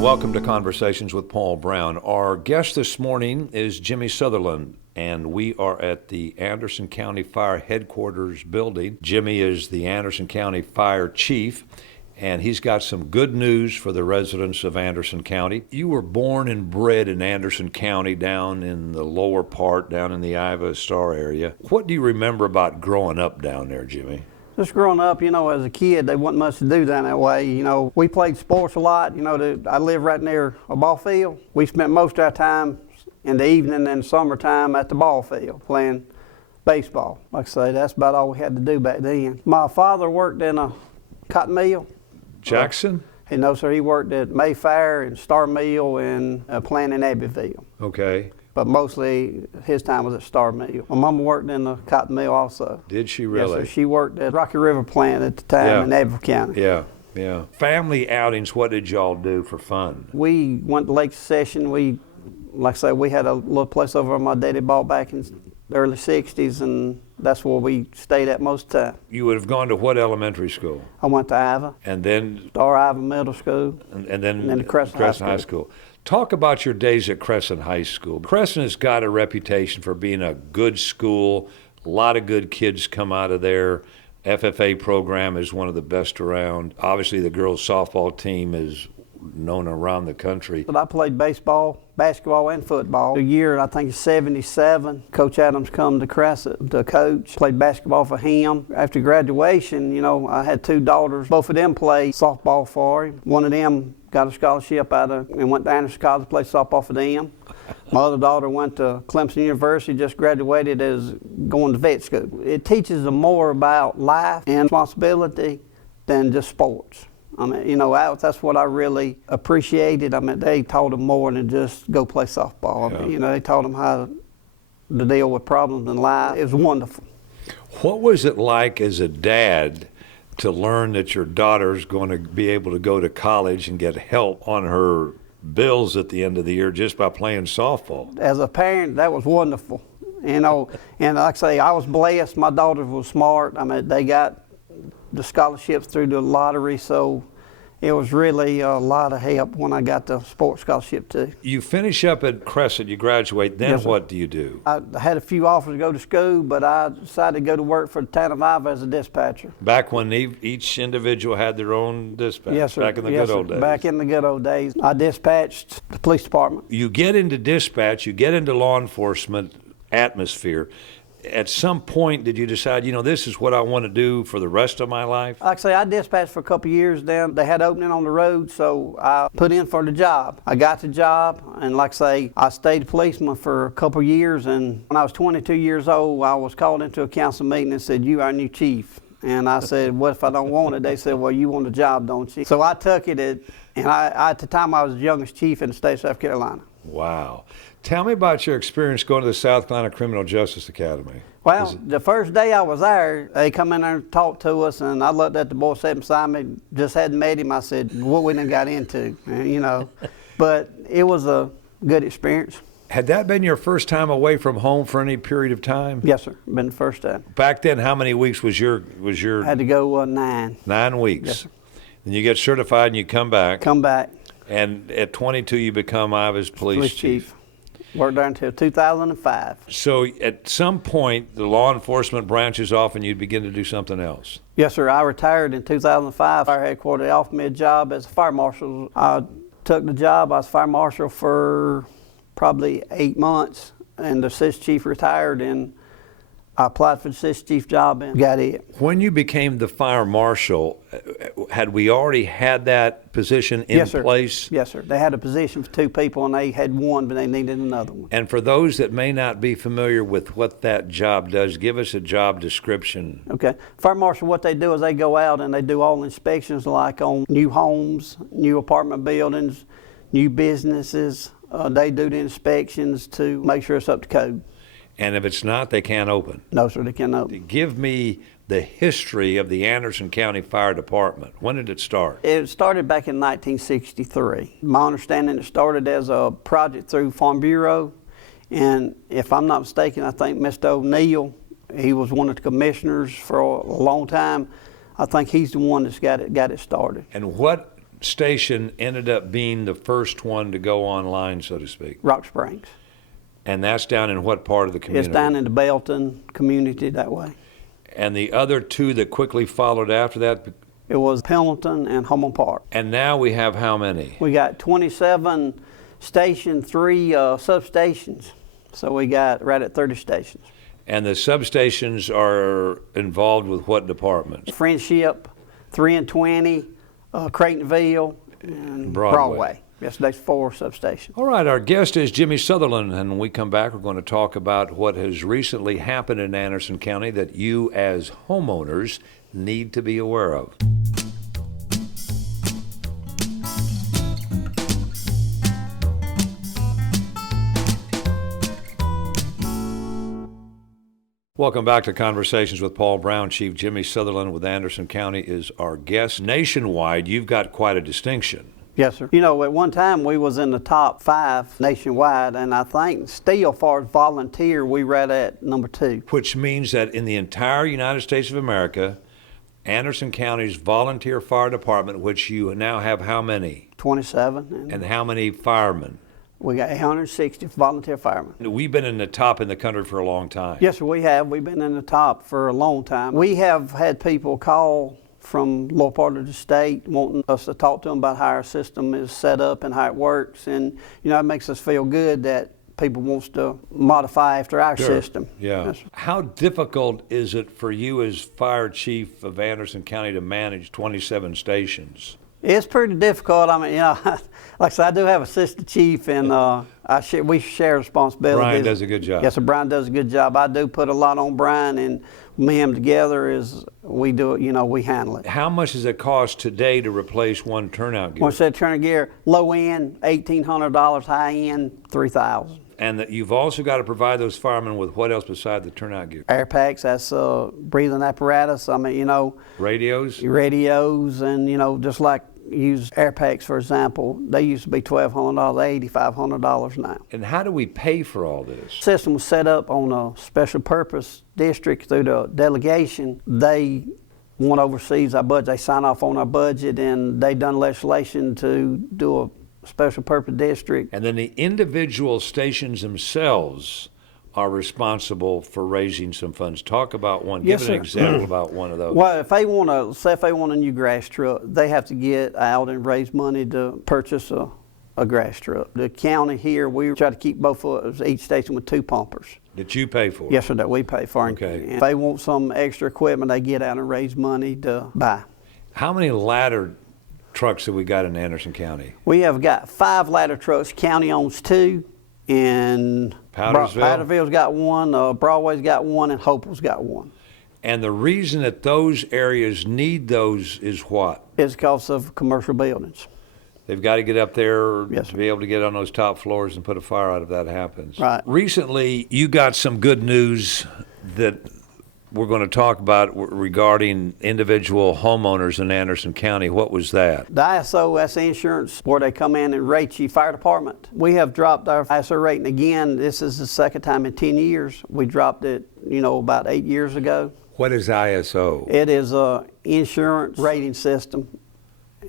Welcome to Conversations with Paul Brown. Our guest this morning is Jimmy Sutherland, and we are at the Anderson County Fire Headquarters building. Jimmy is the Anderson County Fire Chief, and he's got some good news for the residents of Anderson County. You were born and bred in Anderson County, down in the lower part, down in the Iva Star area. What do you remember about growing up down there, Jimmy? Just growing up, as a kid, there wasn't much to do down that way. We played sports a lot. I live right near a ball field. We spent most of our time in the evening and summertime at the ball field playing baseball. Like I say, that's about all we had to do back then. My father worked in a cotton mill. Jackson? No, sir. He worked at Mayfair and Star Mill and a plant in Abbeville. Okay. But mostly his time was at Star Mill. My mama worked in the cotton mill also. Did she really? Yes, sir. She worked at Rocky River plant at the time in Abbeville County. Yeah. Family outings, what did y'all do for fun? We went to Lake Session. Like I say, we had a little place over my daddy bought back in the early 60s, and that's where we stayed at most of the time. You would have gone to what elementary school? I went to Iva. And then? Star Iva Middle School. And then to Crescent High School. Talk about your days at Crescent High School. Crescent has got a reputation for being a good school. A lot of good kids come out of there. FFA program is one of the best around. Obviously, the girls' softball team is known around the country. But I played baseball, basketball, and football. The year, I think, 77, Coach Adams come to Crescent to coach. Played basketball for him. After graduation, I had two daughters. Both of them played softball for him. One of them got a scholarship and went to Anderson College to play softball for them. My other daughter went to Clemson University, just graduated as going to vet school. It teaches them more about life and responsibility than just sports. That's what I really appreciated. They taught them more than just go play softball. They taught them how to deal with problems in life. It was wonderful. What was it like as a dad to learn that your daughter's going to be able to go to college and get help on her bills at the end of the year just by playing softball? As a parent, that was wonderful. And like I say, I was blessed. My daughters were smart. They got the scholarships through the lottery, so it was really a lot of help when I got the sports scholarship too. You finish up at Crescent, you graduate, then yes, what do you do? I had a few offers to go to school, but I decided to go to work for the town of Iva as a dispatcher. Back when each individual had their own dispatch? Yes, sir. Back in the good old days? Back in the good old days. I dispatched the police department. You get into dispatch, you get into law enforcement atmosphere. At some point, did you decide, this is what I want to do for the rest of my life? Like I say, I dispatched for a couple of years then. They had opening on the road, so I put in for the job. I got the job, and like I say, I stayed a policeman for a couple of years, and when I was 22 years old, I was called into a council meeting and said, "You are our new chief." And I said, "What if I don't want it?" They said, "Well, you want the job, don't you?" So I took it, and at the time, I was the youngest chief in the state of South Carolina. Wow. Tell me about your experience going to the South Carolina Criminal Justice Academy. Well, the first day I was there, they come in there and talked to us, and I looked at the boy sitting beside me, just hadn't met him. I said, what we done got into, But it was a good experience. Had that been your first time away from home for any period of time? Yes, sir. Been the first time. Back then, how many weeks was your? I had to go 9. 9 weeks. Yes, sir. Then you get certified and you come back. Come back. And at 22, you become Iva's police chief. Worked there until 2005. So at some point, the law enforcement branches off and you'd begin to do something else? Yes, sir. I retired in 2005. Fire headquarters offered me a job as a fire marshal. I took the job. I was fire marshal for probably 8 months, and the assistant chief retired, and I applied for the assistant chief job and got it. When you became the fire marshal, had we already had that position in place? Yes, sir. They had a position for 2 people, and they had one, but they needed another one. And for those that may not be familiar with what that job does, give us a job description. Okay. Fire marshal, what they do is they go out and they do all inspections, like on new homes, new apartment buildings, new businesses. They do the inspections to make sure it's up to code. And if it's not, they can't open? No, sir, they can't open. Give me the history of the Anderson County Fire Department. When did it start? It started back in 1963. My understanding, it started as a project through Farm Bureau. And if I'm not mistaken, I think Mr. O'Neill, he was one of the commissioners for a long time. I think he's the one that's got it started. And what station ended up being the first one to go online, so to speak? Rock Springs. And that's down in what part of the community? It's down in the Belton community that way. And the other two that quickly followed after that? It was Pendleton and Homeowner Park. And now we have how many? We got 27 stations, 3 substations. So we got right at 30 stations. And the substations are involved with what departments? Friendship, 3 and 20, Creightonville, and Broadway. Yes, that's 4 substations. All right, our guest is Jimmy Sutherland, and when we come back, we're going to talk about what has recently happened in Anderson County that you as homeowners need to be aware of. Welcome back to Conversations with Paul Brown. Chief Jimmy Sutherland with Anderson County is our guest. Nationwide, you've got quite a distinction. Yes, sir. You know, at one time we was in the top 5 nationwide, and I think still, far as volunteer, we right at number 2. Which means that in the entire United States of America, Anderson County's volunteer fire department, which you now have how many? 27. And how many firemen? We got 860 volunteer firemen. We've been in the top in the country for a long time. Yes, sir, we have. We've been in the top for a long time. We have had people call from lower part of the state wanting us to talk to them about how our system is set up and how it works. And, you know, it makes us feel good that people wants to modify after our system. Yeah. Yes, how difficult is it for you as fire chief of Anderson County to manage 27 stations? It's pretty difficult. I mean, you know, like I said, I do have assistant chief, and we share responsibilities. Brian does a good job. Yes, sir, Brian does a good job. I do put a lot on Brian, and me and him together is we do it. You know, we handle it. How much does it cost today to replace one turnout gear? One set of turnout gear, low end $1,800, high end $3,000. And that you've also got to provide those firemen with what else beside the turnout gear? Air packs, that's breathing apparatus. I mean, you know. Radios? Radios, and, you know, just like use air packs, for example. They used to be $1,200, $8,500 now. And how do we pay for all this? The system was set up on a special purpose district through the delegation. They want oversees our budget. They sign off on our budget, and they done legislation to do a special purpose district. And then the individual stations themselves are responsible for raising some funds. Talk about one. Yes, Give an sir. example about one of those. Well, if they want to, say if they want a new grass truck, they have to get out and raise money to purchase a grass truck. The county here, we try to keep both of us, each station with 2 pumpers. That you pay for? Yes, sir, that we pay for. Okay. And if they want some extra equipment, they get out and raise money to buy. How many ladder trucks have we got in Anderson County? We have got 5 ladder trucks. County owns 2, and Powdersville's got 1, Broadway's got 1, and Hopewell's got 1. And the reason that those areas need those is what? It's because of commercial buildings. They've got to get up there Yes, to sir. be able to get on those top floors and put a fire out if that happens. Right. Recently, you got some good news that we're going to talk about regarding individual homeowners in Anderson County. What was that? The ISO, that's the insurance where they come in and rate you, fire department. We have dropped our ISO rating again. This is the second time in 10 years. We dropped it, you know, about 8 years ago. What is ISO? It is a insurance rating system.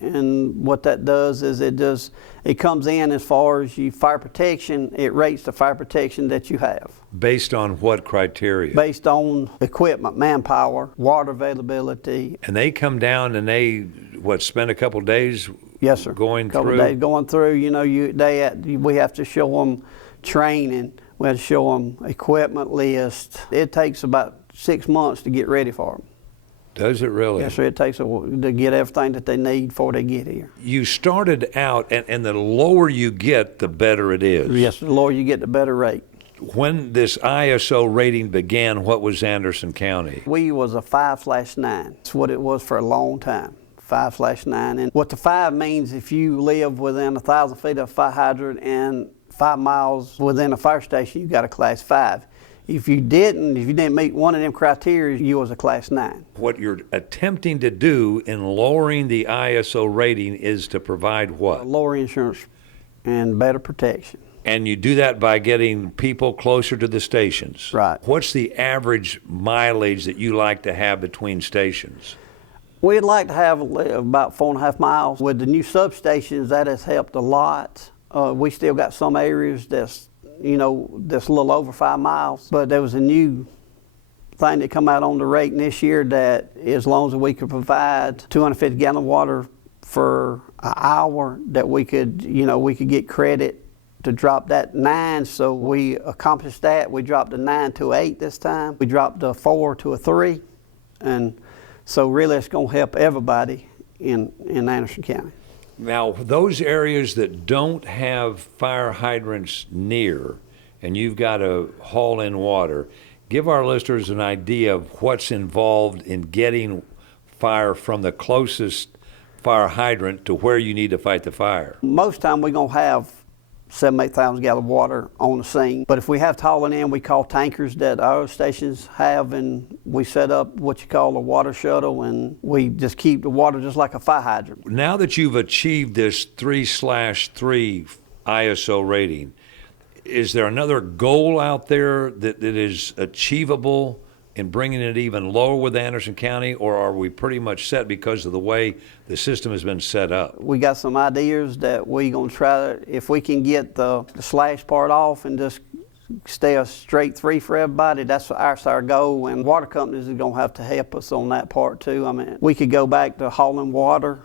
And what that does is it comes in as far as you fire protection, it rates the fire protection that you have. Based on what criteria? Based on equipment, manpower, water availability. And they come down and they, spend a couple days Yes, sir. going couple through? Days going through, you know, we have to show them training. We have to show them equipment list. It takes about 6 months to get ready for them. Does it really? Yes, sir. It takes to get everything that they need before they get here. You started out, and the lower you get, the better it is. Yes, the lower you get, the better rate. When this ISO rating began, what was Anderson County? We was a 5/9. That's what it was for a long time, 5/9. And what the 5 means, if you live within 1,000 feet of a fire hydrant and 5 miles within a fire station, you got a class 5. If you didn't meet one of them criteria, you was a class 9. What you're attempting to do in lowering the ISO rating is to provide what? Lower insurance and better protection. And you do that by getting people closer to the stations. Right. What's the average mileage that you like to have between stations? We'd like to have about 4.5 miles. With the new substations, that has helped a lot. We still got some areas that's a little over 5 miles, but there was a new thing that come out on the rate this year that as long as we could provide 250 gallon of water for an hour, that we could get credit to drop that 9. So we accomplished that. We dropped a 9 to 8 this time. We dropped a 4 to a 3, and so really it's going to help everybody in Anderson County. Now, those areas that don't have fire hydrants near, and you've got to haul in water, give our listeners an idea of what's involved in getting fire from the closest fire hydrant to where you need to fight the fire. Most time we're going to have 7,000-8,000 gallons of water on the scene. But if we have to haul it in, we call tankers that our stations have, and we set up what you call a water shuttle, and we just keep the water just like a fire hydrant. Now that you've achieved this 3/3 ISO rating, is there another goal out there that is achievable in bringing it even lower with Anderson County, or are we pretty much set because of the way the system has been set up? We got some ideas that we're going to try, if we can get the slash part off and just stay a straight 3 for everybody. That's our goal, and water companies are going to have to help us on that part too. I mean, we could go back to hauling water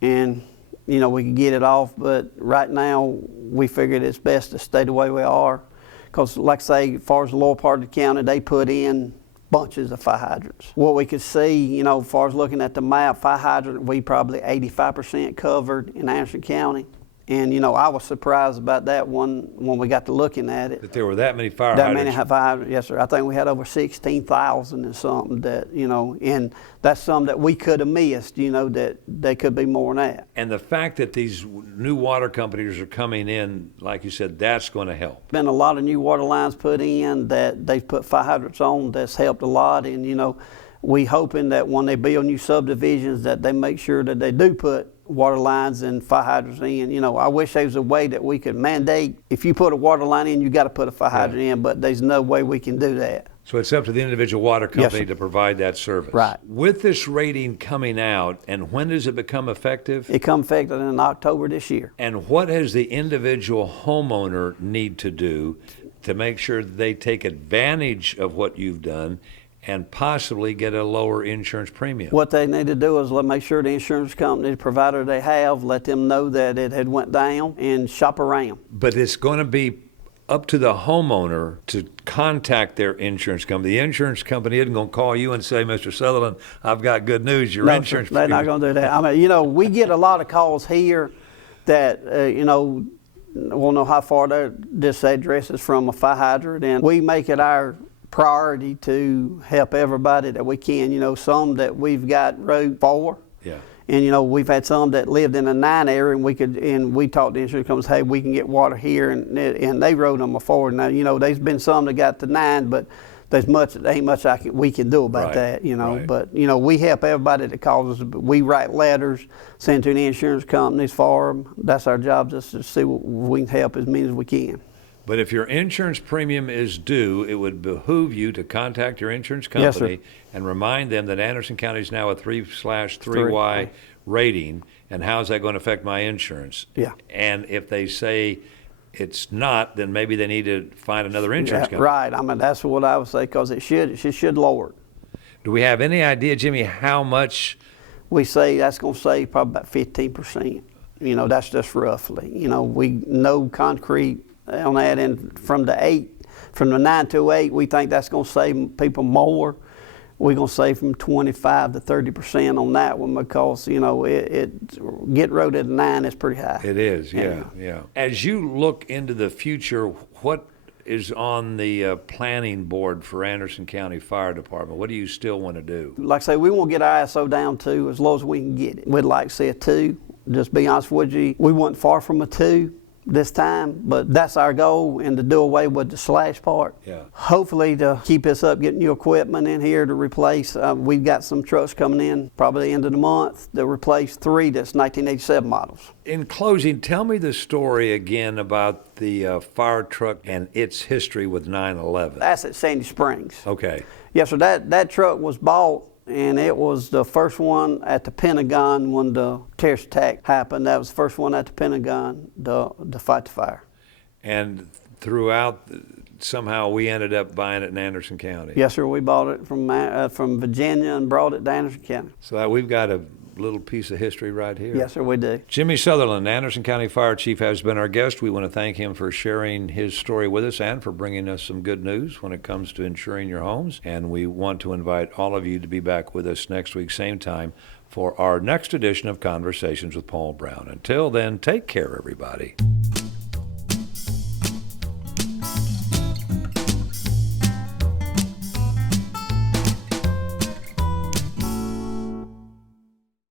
and we could get it off, but right now we figured it's best to stay the way we are, because like I say, as far as the lower part of the county, they put in bunches of fire hydrants. What we could see, as far as looking at the map, fire hydrant, we probably 85% covered in Anderson County. And, I was surprised about that one when we got to looking at it. That there were that many fire that hydrants? That many fire hydrants, yes, sir. I think we had over 16,000 and something that, and that's something that we could have missed, that they could be more than that. And the fact that these new water companies are coming in, like you said, that's going to help. Been a lot of new water lines put in that they've put fire hydrants on. That's helped a lot. And, we hoping that when they build new subdivisions that they make sure that they do put water lines and fire hydrants in. I wish there was a way that we could mandate, if you put a water line in, you got to put a fire hydrant in, but there's no way we can do that. So it's up to the individual water company Yes, to provide that service. Right. With this rating coming out, and when does it become effective? It come effective in October this year. And what does the individual homeowner need to do to make sure that they take advantage of what you've done and possibly get a lower insurance premium? What they need to do is make sure the insurance company, the provider they have, let them know that it had went down and shop around. But it's going to be up to the homeowner to contact their insurance company. The insurance company isn't going to call you and say, Mr. Sutherland, I've got good news. Your insurance they're not going to do that. I mean, we get a lot of calls here that, we'll know how far this address is from a fire hydrant, and we make it our priority to help everybody that we can. Some that we've got road 4. Yeah. And we've had some that lived in a 9 area, and we talked to insurance companies, hey, we can get water here, and they wrote them a 4. Now, there's been some that got to 9, but ain't much we can do about that, Right. But we help everybody that calls us. We write letters, send to the insurance companies for them. That's our job, just to see what we can help as many as we can. But if your insurance premium is due, it would behoove you to contact your insurance company. Yes, sir. And remind them that Anderson County is now a 3/3Y rating, and how is that going to affect my insurance? Yeah. And if they say it's not, then maybe they need to find another insurance company. Right. I mean, that's what I would say, because it should lower it. Do we have any idea, Jimmy, how much? We say that's going to save probably about 15%. That's just roughly. We know concrete on that, and from the 9 to 8, we think that's going to save people more. We're going to save from 25 to 30% on that one, because get road at a 9 is pretty high. It is, yeah. As you look into the future, what is on the planning board for Anderson County Fire Department? What do you still want to do? Like I say, we want to get our ISO down to as low as we can get it. We'd like to see a 2. Just be honest with you, we weren't far from a 2 this time, but that's our goal, and to do away with the slash part. Yeah. Hopefully to keep us up, getting new equipment in here to replace. We've got some trucks coming in probably the end of the month to replace 3 that's 1987 models. In closing, tell me the story again about the fire truck and its history with 9/11. That's at Sandy Springs. Okay. Yeah, so that truck was bought and it was the first one at the Pentagon when the terrorist attack happened. That was the first one at the Pentagon to fight the fire. And throughout, somehow we ended up buying it in Anderson County. Yes, sir. We bought it from Virginia and brought it to Anderson County. So that we've got a little piece of history right here. Yes, sir, we do. Jimmy Sutherland, Anderson County Fire Chief, has been our guest. We want to thank him for sharing his story with us and for bringing us some good news when it comes to insuring your homes. And we want to invite all of you to be back with us next week, same time, for our next edition of Conversations with Paul Brown. Until then, take care, everybody.